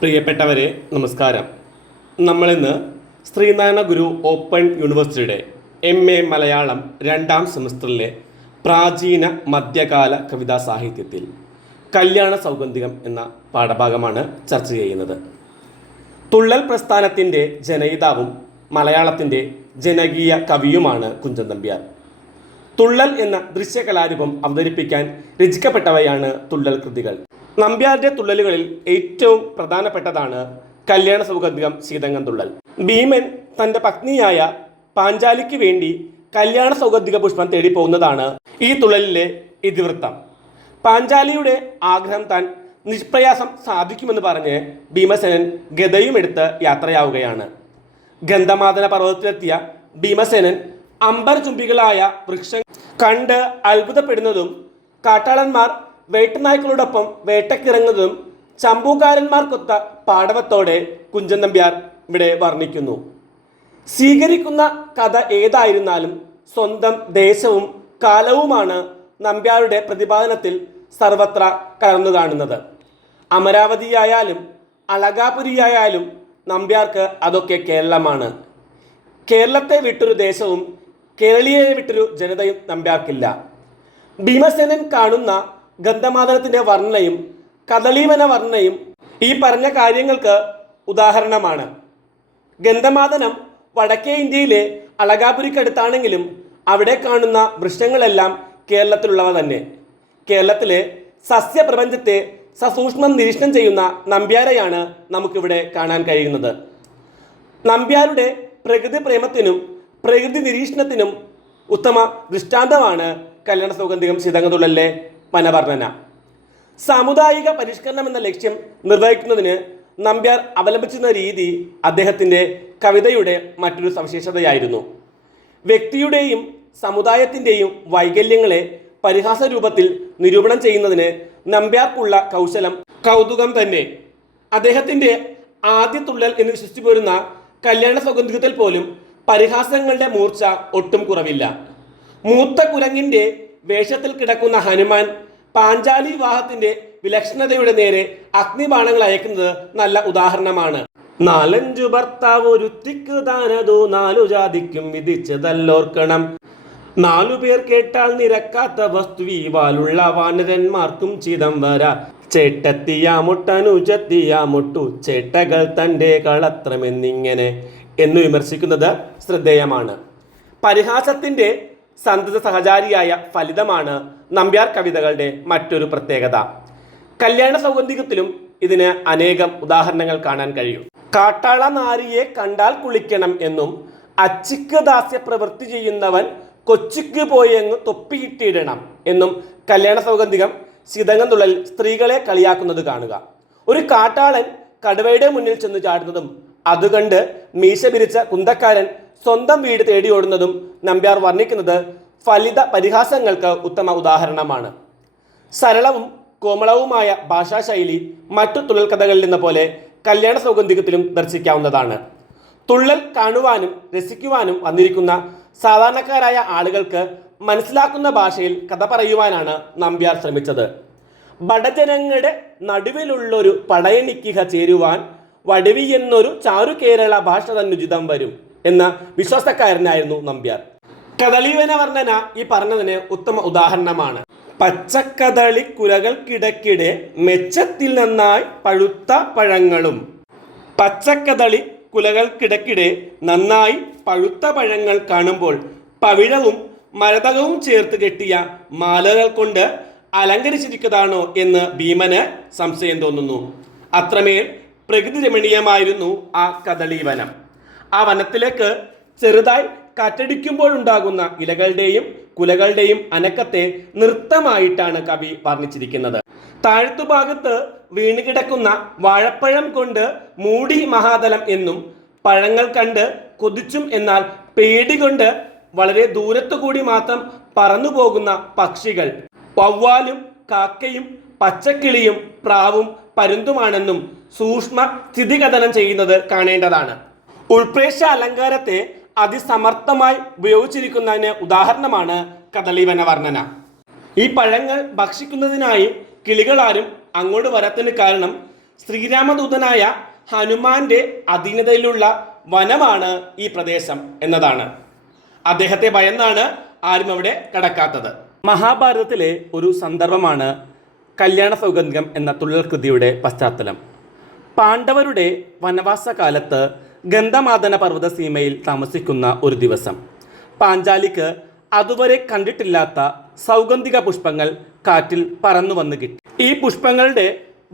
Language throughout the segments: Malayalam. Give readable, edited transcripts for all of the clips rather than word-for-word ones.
പ്രിയപ്പെട്ടവരെ നമസ്കാരം. നമ്മളിന്ന് ശ്രീനാരായണ ഗുരു ഓപ്പൺ യൂണിവേഴ്സിറ്റിയുടെ MA മലയാളം 2ാം സെമസ്റ്ററിലെ പ്രാചീന മധ്യകാല കവിതാ സാഹിത്യത്തിൽ കല്യാണ സൗഗന്ധികം എന്ന പാഠഭാഗമാണ് ചർച്ച ചെയ്യുന്നത്. തുള്ളൽ പ്രസ്ഥാനത്തിൻ്റെ ജനയിതാവും മലയാളത്തിൻ്റെ ജനകീയ കവിയുമാണ് കുഞ്ചൻ നമ്പ്യാർ. തുള്ളൽ എന്ന ദൃശ്യകലാരൂപം അവതരിപ്പിക്കാൻ രചിക്കപ്പെട്ടവയാണ് തുള്ളൽ കൃതികൾ. നമ്പ്യാരുടെ തുള്ളലുകളിൽ ഏറ്റവും പ്രധാനപ്പെട്ടതാണ് കല്യാണ സൗഗന്ധികം ശീതങ്കം തുള്ളൽ. ഭീമൻ തൻ്റെ പത്നിയായ പാഞ്ചാലിക്ക് വേണ്ടി കല്യാണ സൗഗന്ധിക പുഷ്പം തേടി പോകുന്നതാണ് ഈ തുള്ളലിലെ ഇതിവൃത്തം. പാഞ്ചാലിയുടെ ആഗ്രഹം താൻ നിഷ്പ്രയാസം സാധിക്കുമെന്ന് പറഞ്ഞ് ഭീമസേനൻ ഗദയുമെടുത്ത് യാത്രയാവുകയാണ്. ഗന്ധമാദന പർവ്വതത്തിലെത്തിയ ഭീമസേനൻ അമ്പരചുംബികളായ വൃക്ഷം കണ്ട് അത്ഭുതപ്പെടുന്നതും കാട്ടാളന്മാർ വേട്ടനായ്ക്കളോടൊപ്പം വേട്ടക്കിറങ്ങുന്നതും ചമ്പൂകാരന്മാർക്കൊത്ത പാടവത്തോടെ കുഞ്ചൻ നമ്പ്യാർ ഇവിടെ വർണ്ണിക്കുന്നു. സ്വീകരിക്കുന്ന കഥ ഏതായിരുന്നാലും സ്വന്തം ദേശവും കാലവുമാണ് നമ്പ്യാരുടെ പ്രതിപാദനത്തിൽ സർവത്ര കലർന്നു കാണുന്നത്. അമരാവതിയായാലും അളകാപുരിയായാലും നമ്പ്യാർക്ക് അതൊക്കെ കേരളമാണ്. കേരളത്തെ വിട്ടൊരു ദേശവും കേരളീയരെ വിട്ടൊരു ജനതയും നമ്പ്യാർക്കില്ല. ഭീമസേനൻ കാണുന്ന ഗന്ധമാദനത്തിൻ്റെ വർണ്ണനയും കദളീവന വർണ്ണനയും ഈ പറഞ്ഞ കാര്യങ്ങൾക്ക് ഉദാഹരണമാണ്. ഗന്ധമാദനം വടക്കേ ഇന്ത്യയിലെ അളകാപുരിക്കടുത്താണെങ്കിലും അവിടെ കാണുന്ന വൃക്ഷങ്ങളെല്ലാം കേരളത്തിലുള്ളവ തന്നെ. കേരളത്തിലെ സസ്യപ്രപഞ്ചത്തെ സസൂക്ഷ്മം നിരീക്ഷണം ചെയ്യുന്ന നമ്പ്യാരെയാണ് നമുക്കിവിടെ കാണാൻ കഴിയുന്നത്. നമ്പ്യാരുടെ പ്രകൃതി പ്രേമത്തിനും പ്രകൃതി നിരീക്ഷണത്തിനും ഉത്തമ ദൃഷ്ടാന്തമാണ് കല്യാണ സൗഗന്ധികം ശീതങ്കം തുള്ളലിലെ വനവർണ്ണന. സാമുദായിക പരിഷ്കരണം എന്ന ലക്ഷ്യം നിർവഹിക്കുന്നതിന് നമ്പ്യാർ അവലംബിച്ചിരുന്ന രീതി അദ്ദേഹത്തിൻ്റെ കവിതയുടെ മറ്റൊരു സവിശേഷതയായിരുന്നു. വ്യക്തിയുടെയും സമുദായത്തിൻ്റെയും വൈകല്യങ്ങളെ പരിഹാസ രൂപത്തിൽ നിരൂപണം ചെയ്യുന്നതിന് നമ്പ്യാർക്കുള്ള കൗശലം കൗതുകം തന്നെ. അദ്ദേഹത്തിൻ്റെ ആദ്യ തുള്ളൽ എന്ന് വിശ്വസിച്ചു പോരുന്ന കല്യാണ സൗഗന്ധികത്തിൽ പോലും പരിഹാസങ്ങളുടെ മൂർച്ച ഒട്ടും കുറവില്ല. മൂത്ത കുരങ്ങിൻ്റെ വേഷത്തിൽ കിടക്കുന്ന ഹനുമാൻ പാഞ്ചാലി വിവാഹത്തിന്റെ വിലക്ഷണതയുടെ നേരെ അഗ്നിബാണങ്ങൾ അയക്കുന്നത് നല്ല ഉദാഹരണമാണ്. 4-5 ഭർത്താവ് ഒരുത്തിക്ക് താനതു 4 ജാതിക്കും വിധിച്ചതല്ലോർക്കണം. 4 പേർ കേട്ടാൽ നിരക്കാത്ത വസ്തുവീവാലുള്ള വാനരന്മാർക്കും ചിതം വര. ചേട്ടത്തിയാമൊട്ടനുജത്തിയാമൊട്ടു ചേട്ടകൾ തൻ്റെ കളത്രമെന്നിങ്ങനെ എന്ന് വിമർശിക്കുന്നത് ശ്രദ്ധേയമാണ്. പരിഹാസത്തിൻ്റെ സന്തത സഹചാരിയായ ഫലിതമാണ് നമ്പ്യാർ കവിതകളുടെ മറ്റൊരു പ്രത്യേകത. കല്യാണ സൗഗന്ധികത്തിലും ഇതിന് അനേകം ഉദാഹരണങ്ങൾ കാണാൻ കഴിയും. കാട്ടാള നാരിയെ കണ്ടാൽ കുളിക്കണം എന്നും അച്ചിക്ക് ദാസ്യ പ്രവൃത്തി ചെയ്യുന്നവൻ കൊച്ചിക്ക് പോയങ്ങ് തൊപ്പിയിട്ടിടണം എന്നും കല്യാണ സൗഗന്ധികം ശീതങ്കം തുള്ളൽ സ്ത്രീകളെ കളിയാക്കുന്നത് കാണുക. ഒരു കാട്ടാളൻ കടുവയുടെ മുന്നിൽ ചെന്ന് ചാടുന്നതും അതുകണ്ട് മീശ പിരിച്ച കുന്തക്കാരൻ സ്വന്തം വീട് തേടി ഓടുന്നതും നമ്പ്യാർ വർണ്ണിക്കുന്നത് ഫലിത പരിഹാസങ്ങൾക്ക് ഉത്തമ ഉദാഹരണമാണ്. സരളവും കോമളവുമായ ഭാഷാശൈലി മറ്റു തുള്ളൽ കഥകളിൽ നിന്ന പോലെ കല്യാണ സൗഗന്ധികത്തിലും ദർശിക്കാവുന്നതാണ്. തുള്ളൽ കാണുവാനും രസിക്കുവാനും വന്നിരിക്കുന്ന സാധാരണക്കാരായ ആളുകൾക്ക് മനസ്സിലാക്കുന്ന ഭാഷയിൽ കഥ പറയുവാനാണ് നമ്പ്യാർ ശ്രമിച്ചത്. ബടജനങ്ങളുടെ നടുവിലുള്ളൊരു പടയണിക്കിഹ ചേരുവാൻ വടവി എന്നൊരു ചാരു കേരള ഭാഷ തന്നുചിതം വരും എന്ന വിശ്വാസക്കാരനായിരുന്നു നമ്പ്യാർ. കദളീവന വർണ്ണന ഈ പറഞ്ഞതിന് ഉത്തമ ഉദാഹരണമാണ്. പച്ചക്കദളി കുലകൾക്കിടക്കിടെ മെച്ചത്തിൽ നന്നായി പഴുത്ത പഴങ്ങളും. പച്ചക്കദളി കുലകൾക്കിടക്കിടെ നന്നായി പഴുത്ത പഴങ്ങൾ കാണുമ്പോൾ പവിഴവും മരതകവും ചേർത്ത് കെട്ടിയ മാലകൾ കൊണ്ട് അലങ്കരിച്ചിരിക്കുന്നതാണോ എന്ന് ഭീമന് സംശയം തോന്നുന്നു. അത്രമേൽ പ്രകൃതി രമണീയമായിരുന്നു ആ കദളീവനം. ആ വനത്തിലേക്ക് ചെറുതായി കാറ്റടിക്കുമ്പോഴുണ്ടാകുന്ന ഇലകളുടെയും കുലകളുടെയും അനക്കത്തെ നൃത്തമായിട്ടാണ് കവി വർണ്ണിച്ചിരിക്കുന്നത്. താഴ്ത്തുഭാഗത്ത് വീണുകിടക്കുന്ന വാഴപ്പഴം കൊണ്ട് മൂടി മഹാതലം എന്നും പഴങ്ങൾ കണ്ട് കൊതിച്ചും എന്നാൽ പേടികൊണ്ട് വളരെ ദൂരത്തുകൂടി മാത്രം പറന്നു പോകുന്ന പക്ഷികൾ വവ്വാലും കാക്കയും പച്ചക്കിളിയും പ്രാവും പരുന്തുമാണെന്നും സൂക്ഷ്മ സ്ഥിതികഥനം ചെയ്യുന്നത് കാണേണ്ടതാണ്. ഉൾപ്രേക്ഷ അലങ്കാരത്തെ അതിസമർത്ഥമായി ഉപയോഗിച്ചിരിക്കുന്നതിന് ഉദാഹരണമാണ് കദളീവന വർണ്ണന. ഈ പഴങ്ങൾ ഭക്ഷിക്കുന്നതിനായി കിളികളാരും അങ്ങോട്ട് വരാത്തതിന് കാരണം ശ്രീരാമദൂതനായ ഹനുമാന്റെ അധീനതയിലുള്ള വനമാണ് ഈ പ്രദേശം എന്നതാണ്. അദ്ദേഹത്തെ ഭയന്നാണ് ആരും അവിടെ കടക്കാത്തത്. മഹാഭാരതത്തിലെ ഒരു സന്ദർഭമാണ് കല്യാണ സൗഗന്ധികം എന്ന തുള്ളൽ കൃതിയുടെ പശ്ചാത്തലം. പാണ്ഡവരുടെ വനവാസ കാലത്ത് ഗന്ധമാദന പർവ്വത സീമയിൽ താമസിക്കുന്ന ഒരു ദിവസം പാഞ്ചാലിക്ക് അതുവരെ കണ്ടിട്ടില്ലാത്ത സൗഗന്ധിക പുഷ്പങ്ങൾ കാറ്റിൽ പറന്നു വന്ന് കിട്ടി. ഈ പുഷ്പങ്ങളുടെ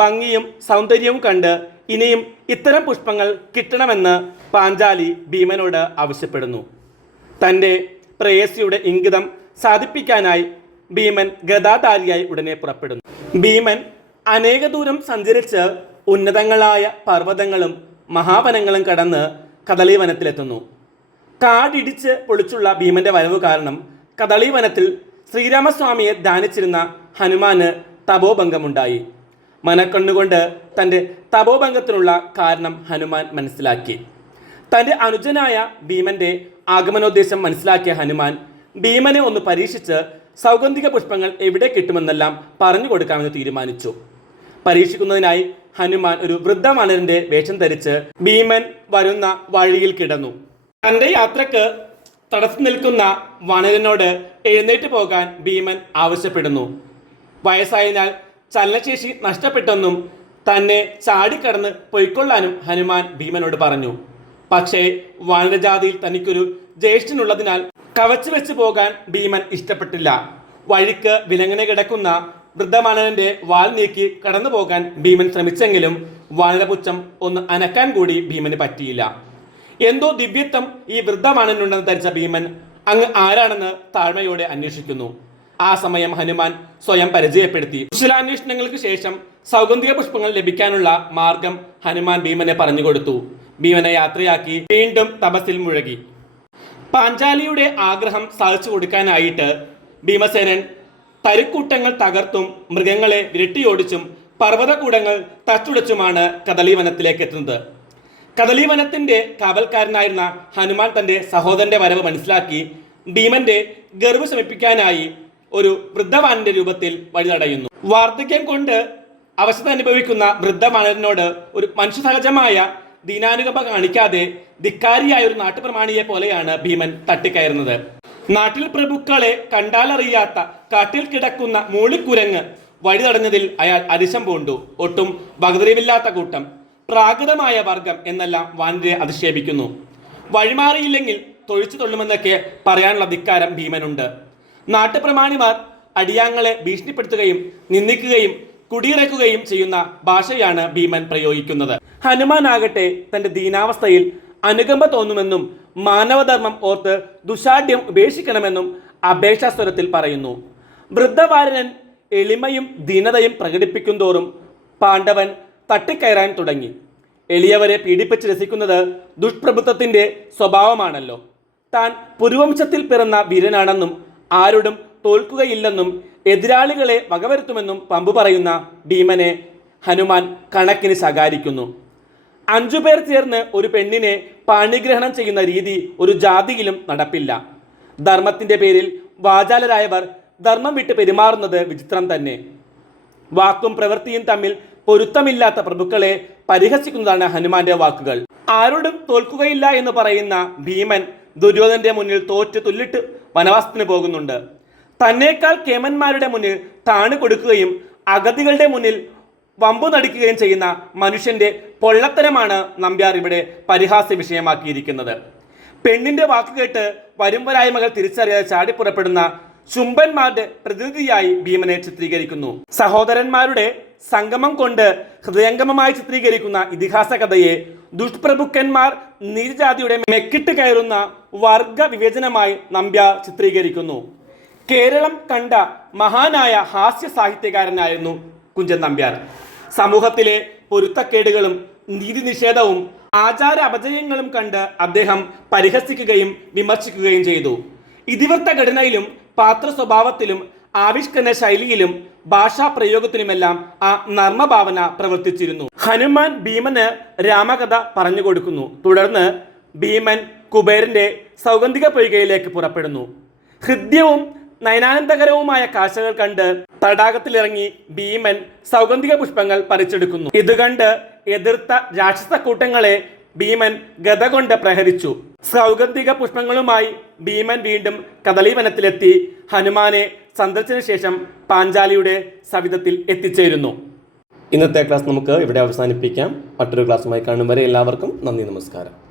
ഭംഗിയും സൗന്ദര്യവും കണ്ട് ഇനിയും ഇത്തരം പുഷ്പങ്ങൾ കിട്ടണമെന്ന് പാഞ്ചാലി ഭീമനോട് ആവശ്യപ്പെടുന്നു. തൻ്റെ പ്രേയസിയുടെ ഇംഗിതം സാധിപ്പിക്കാനായി ഭീമൻ ഗദാധാരിയായി ഉടനെ പുറപ്പെടുന്നു. ഭീമൻ അനേക ദൂരം സഞ്ചരിച്ച് ഉന്നതങ്ങളായ പർവ്വതങ്ങളും മഹാവനങ്ങളും കടന്ന് കദളീവനത്തിലെത്തുന്നു. കാടിടിച്ച് പൊളിച്ചുള്ള ഭീമന്റെ വരവ് കാരണം കദളീവനത്തിൽ ശ്രീരാമസ്വാമിയെ ധ്യാനിച്ചിരുന്ന ഹനുമാന് തപോഭംഗമുണ്ടായി. മനക്കണ്ണുകൊണ്ട് തൻ്റെ തപോഭംഗത്തിനുള്ള കാരണം ഹനുമാൻ മനസ്സിലാക്കി. തൻ്റെ അനുജനായ ഭീമന്റെ ആഗമനോദ്ദേശം മനസ്സിലാക്കിയ ഹനുമാൻ ഭീമനെ ഒന്ന് പരീക്ഷിച്ച് സൗഗന്ധിക പുഷ്പങ്ങൾ എവിടെ കിട്ടുമെന്നെല്ലാം പറഞ്ഞു കൊടുക്കാമെന്ന് തീരുമാനിച്ചു. പരീക്ഷിക്കുന്നതിനായി ഹനുമാൻ ഒരു വൃദ്ധവാനരന്റെ വേഷം ധരിച്ച് ഭീമൻ വരുന്ന വഴിയിൽ കിടന്നു. തൻ്റെ യാത്രക്ക് തടസ്സം നിൽക്കുന്ന വാനരനോട് എഴുന്നേറ്റ് പോകാൻ ഭീമൻ ആവശ്യപ്പെടുന്നു. വയസ്സായതിനാൽ ചലനശേഷി നഷ്ടപ്പെട്ടെന്നും തന്നെ ചാടിക്കടന്ന് പൊയ്ക്കൊള്ളാനും ഹനുമാൻ ഭീമനോട് പറഞ്ഞു. പക്ഷേ വാനരജാതിയിൽ തനിക്കൊരു ജ്യേഷ്ഠനുള്ളതിനാൽ കവച്ചു വെച്ച് പോകാൻ ഭീമൻ ഇഷ്ടപ്പെട്ടില്ല. വഴിക്ക് വിലങ്ങനെ കിടക്കുന്ന വൃദ്ധവാനരന്റെ വാൽ നീക്കി കടന്നു പോകാൻ ഭീമൻ ശ്രമിച്ചെങ്കിലും വാനരപുച്ഛം ഒന്ന് അനക്കാൻ കൂടി ഭീമന് പറ്റിയില്ല. എന്തോ ദിവ്യത്വം ഈ വൃദ്ധവാനനുണ്ടെന്ന് ധരിച്ച ഭീമൻ അങ്ങ് ആരാണെന്ന് താഴ്മയോടെ അന്വേഷിക്കുന്നു. ആ സമയം ഹനുമാൻ സ്വയം പരിചയപ്പെടുത്തി. കുശലാന്വേഷണങ്ങൾക്ക് ശേഷം സൗഗന്ധിക പുഷ്പങ്ങൾ ലഭിക്കാനുള്ള മാർഗം ഹനുമാൻ ഭീമനെ പറഞ്ഞുകൊടുത്തു. ഭീമനെ യാത്രയാക്കി വീണ്ടും തപസ്സിൽ മുഴുകി. പാഞ്ചാലിയുടെ ആഗ്രഹം സാധിച്ചു കൊടുക്കാനായിട്ട് ഭീമസേനൻ തരിക്കൂട്ടങ്ങൾ തകർത്തും മൃഗങ്ങളെ വിരട്ടിയോടിച്ചും പർവ്വതകൂടങ്ങൾ തച്ചുടച്ചുമാണ് കദളീവനത്തിലേക്ക് എത്തുന്നത്. കദളീവനത്തിന്റെ കാവൽക്കാരനായിരുന്ന ഹനുമാൻ തന്റെ സഹോദരന്റെ വരവ് മനസ്സിലാക്കി ഭീമന്റെ ഗർവ് ശമിപ്പിക്കാനായി ഒരു വൃദ്ധവാനന്റെ രൂപത്തിൽ വഴി തടയുന്നു. വാർദ്ധക്യം കൊണ്ട് അവശത അനുഭവിക്കുന്ന വൃദ്ധവാനരനോട് ഒരു മനുഷ്യസഹജമായ ദീനാനുകമ്പ കാണിക്കാതെ ധിക്കാരിയായ ഒരു നാട്ടുപ്രമാണിയെ പോലെയാണ് ഭീമൻ തട്ടിക്കയറുന്നത്. നാട്ടിൽ പ്രഭുക്കളെ കണ്ടാലറിയാത്ത കാട്ടിൽ കിടക്കുന്ന മൂളിക്കുരങ്ങ് വഴി തടഞ്ഞതിൽ അയാൾ അരിശം പൂണ്ടു. ഒട്ടും വകതിരിവില്ലാത്ത കൂട്ടം, പ്രാകൃതമായ വർഗം എന്നെല്ലാം വാനരെ അധിക്ഷേപിക്കുന്നു. വഴിമാറിയില്ലെങ്കിൽ തൊഴിച്ചു തൊള്ളുമെന്നൊക്കെ പറയാനുള്ള ധിക്കാരം ഭീമനുണ്ട്. നാട്ടുപ്രമാണിമാർ അടിയാങ്ങളെ ഭീഷണിപ്പെടുത്തുകയും നിന്ദിക്കുകയും കുടിയിറക്കുകയും ചെയ്യുന്ന ഭാഷയാണ് ഭീമൻ പ്രയോഗിക്കുന്നത്. ഹനുമാൻ ആകട്ടെ തന്റെ ദീനാവസ്ഥയിൽ അനുകമ്പ തോന്നുമെന്നും മാനവധർമ്മം ഓർത്ത് ദുശാഠ്യം ഉപേക്ഷിക്കണമെന്നും അപേക്ഷാസ്വരത്തിൽ പറയുന്നു. വൃദ്ധവാരനൻ എളിമയും ദീനതയും പ്രകടിപ്പിക്കും തോറും പാണ്ഡവൻ തട്ടിക്കയറാൻ തുടങ്ങി. എളിയവരെ പീഡിപ്പിച്ച് രസിക്കുന്നത് ദുഷ്പ്രഭുത്വത്തിന്റെ സ്വഭാവമാണല്ലോ. താൻ പുരുവംശത്തിൽ പിറന്ന വീരനാണെന്നും ആരോടും തോൽക്കുകയില്ലെന്നും എതിരാളികളെ വകവരുത്തുമെന്നും പമ്പു പറയുന്ന ഭീമനെ ഹനുമാൻ കണക്കിന് ശകാരിക്കുന്നു. 5 പേർ ചേർന്ന് ഒരു പെണ്ണിനെ പാണിഗ്രഹണം ചെയ്യുന്ന രീതി ഒരു ജാതിയിലും നടപ്പില്ല. ധർമ്മത്തിന്റെ പേരിൽ വാചാലരായവർ ധർമ്മം വിട്ട് പെരുമാറുന്നത് വിചിത്രം തന്നെ. വാക്കും പ്രവൃത്തിയും തമ്മിൽ പൊരുത്തമില്ലാത്ത പ്രഭുക്കളെ പരിഹസിക്കുന്നതാണ് ഹനുമാന്റെ വാക്കുകൾ. ആരോടും തോൽക്കുകയില്ല എന്ന് പറയുന്ന ഭീമൻ ദുര്യോധനന്റെ മുന്നിൽ തോറ്റ് തുല്ലിട്ട് വനവാസത്തിന് പോകുന്നുണ്ട്. തന്നേക്കാൾ കേമന്മാരുടെ മുന്നിൽ താണു കൊടുക്കുകയും അഗതികളുടെ മുന്നിൽ വമ്പു നടിക്കുകയും ചെയ്യുന്ന മനുഷ്യന്റെ പൊള്ളത്തരമാണ് നമ്പ്യാർ ഇവിടെ പരിഹാസ്യ വിഷയമാക്കിയിരിക്കുന്നത്. പെണ്ണിന്റെ വാക്കുകേട്ട് വരുംവരായ്മകൾ തിരിച്ചറിയാതെ ചാടിപ്പുറപ്പെടുന്ന ശുംഭന്മാരുടെ പ്രതിനിധിയായി ഭീമനെ ചിത്രീകരിക്കുന്നു. സഹോദരന്മാരുടെ സംഗമം കൊണ്ട് ഹൃദയംഗമമായി ചിത്രീകരിക്കുന്ന ഇതിഹാസ കഥയെ ദുഷ്പ്രഭുക്കന്മാർ നീചജാതിയുടെ മെക്കിട്ട് കയറുന്ന വർഗ വിവേചനമായി നമ്പ്യാർ ചിത്രീകരിക്കുന്നു. കേരളം കണ്ട മഹാനായ ഹാസ്യ സാഹിത്യകാരനായിരുന്നു കുഞ്ചൻ നമ്പ്യാർ. സമൂഹത്തിലെ പൊരുത്തക്കേടുകളും നീതി നിഷേധവും ആചാര അപജയങ്ങളും കണ്ട് അദ്ദേഹം പരിഹസിക്കുകയും വിമർശിക്കുകയും ചെയ്തു. ഇതിവൃത്ത ഘടനയിലും പാത്ര സ്വഭാവത്തിലും ആവിഷ്കരണ ശൈലിയിലും ഭാഷാ പ്രയോഗത്തിലുമെല്ലാം ആ നർമ്മഭാവന പ്രവർത്തിച്ചിരുന്നു. ഹനുമാൻ ഭീമന് രാമകഥ പറഞ്ഞു കൊടുക്കുന്നു. തുടർന്ന് ഭീമൻ കുബേരന്റെ സൗഗന്ധിക പൊയ്കയിലേക്ക് പുറപ്പെടുന്നു. ഹൃദ്യവും നയനാനന്ദകരവുമായ കാഴ്ചകൾ കണ്ട് തടാകത്തിലിറങ്ങി ഭീമൻ സൗഗന്ധിക പുഷ്പങ്ങൾ പറിച്ചെടുക്കുന്നു. ഇത് കണ്ട് എതിർത്ത രാക്ഷസ കൂട്ടങ്ങളെ ഭീമൻ ഗദ കൊണ്ട് പ്രഹരിച്ചു. സൗഗന്ധിക പുഷ്പങ്ങളുമായി ഭീമൻ വീണ്ടും കദളീവനത്തിലെത്തി ഹനുമാനെ സന്ദർശിച്ച ശേഷം പാഞ്ചാലിയുടെ സവിധത്തിൽ എത്തിച്ചേരുന്നു. ഇന്നത്തെ ക്ലാസ് നമുക്ക് ഇവിടെ അവസാനിപ്പിക്കാം. മറ്റൊരു ക്ലാസ്സുമായി കാണും വരെ എല്ലാവർക്കും നന്ദി, നമസ്കാരം.